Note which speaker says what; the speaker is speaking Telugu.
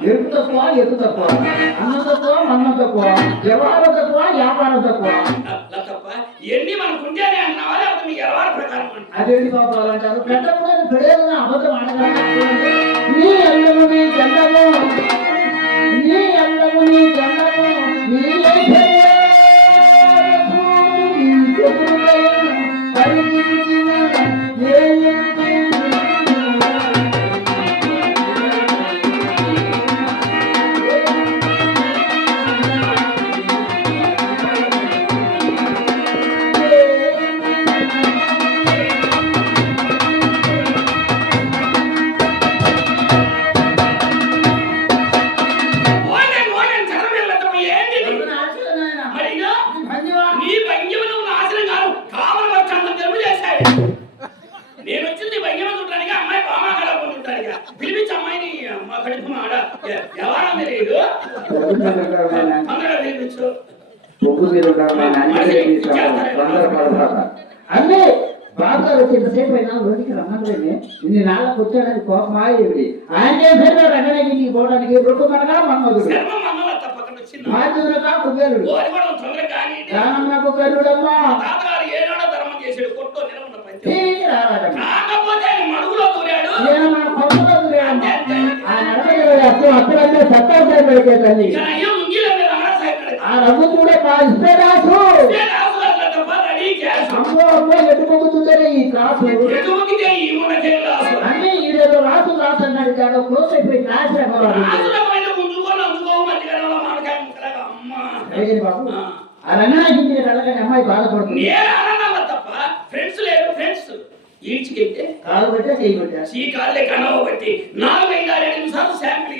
Speaker 1: ఎరుపు తక్కువ ఎరుపు తక్కువ అన్నం తక్కువ మన్నం తక్కువ వ్యవహారం తక్కువ వ్యాపారం తక్కువ
Speaker 2: తప్ప ఎన్ని మనకు ఉంటేనే అన్నావా లేకపోతే మీ ఎలవాడ ప్రకారం అంటావా?
Speaker 1: అదేంటి బాబు అంటారు పెద్దప్పుడు పెడేదన్న అబద్ధం ఆడగలంటే నీ అందము నీ చందము
Speaker 2: నేను వచ్చింది నీ భంగిమ చూడడానికి అమ్మాయి బామాకలా పొందుతాడు పిలిపించి అమ్మాయిని మా కడుపు ఆడ. ఎవరో తెలియదు తొందరగా పిలిపించు.
Speaker 1: అన్నీ బాగా వచ్చి ఎంతసేపు అయినా లోనికి రమ్మని ఇన్ని నాళ్ళకు వచ్చాడని కోపమా ఏమిటి? ఆయన చేసిన రంగనాయకి పోవడానికి రొట్టు మనగా మన్మధుడు? మార్చుదురుగా కుబేరుడు. దానమ్మ కుబేరుడమ్మా. అప్పుడంటే సత్తాసారి పెడితే తల్లి ఆ రంగు కూడా మా ఇస్తే రాసు అమ్మో అమ్మో ఎటు పొగుతుందనే ఈ
Speaker 2: రాసు
Speaker 1: అన్నీ ఈడేదో రాసు రాసు అన్నాడు కాదు క్లోజ్ అయిపోయి క్లాస్ బాబు అమ్మాయి బాధపడుతుంది
Speaker 2: నేను ఆనందంగా తప్ప ఫ్రెండ్స్ లేరు ఫ్రెండ్స్ ఈడ్చికెళ్తే
Speaker 1: కాలు పెట్టా చేయి పెట్టా
Speaker 2: ఈ కాళ్ళే కనవ బట్టి నాలుగు ఐదు ఆరు ఏడు నిమిషాలు శాంపిల్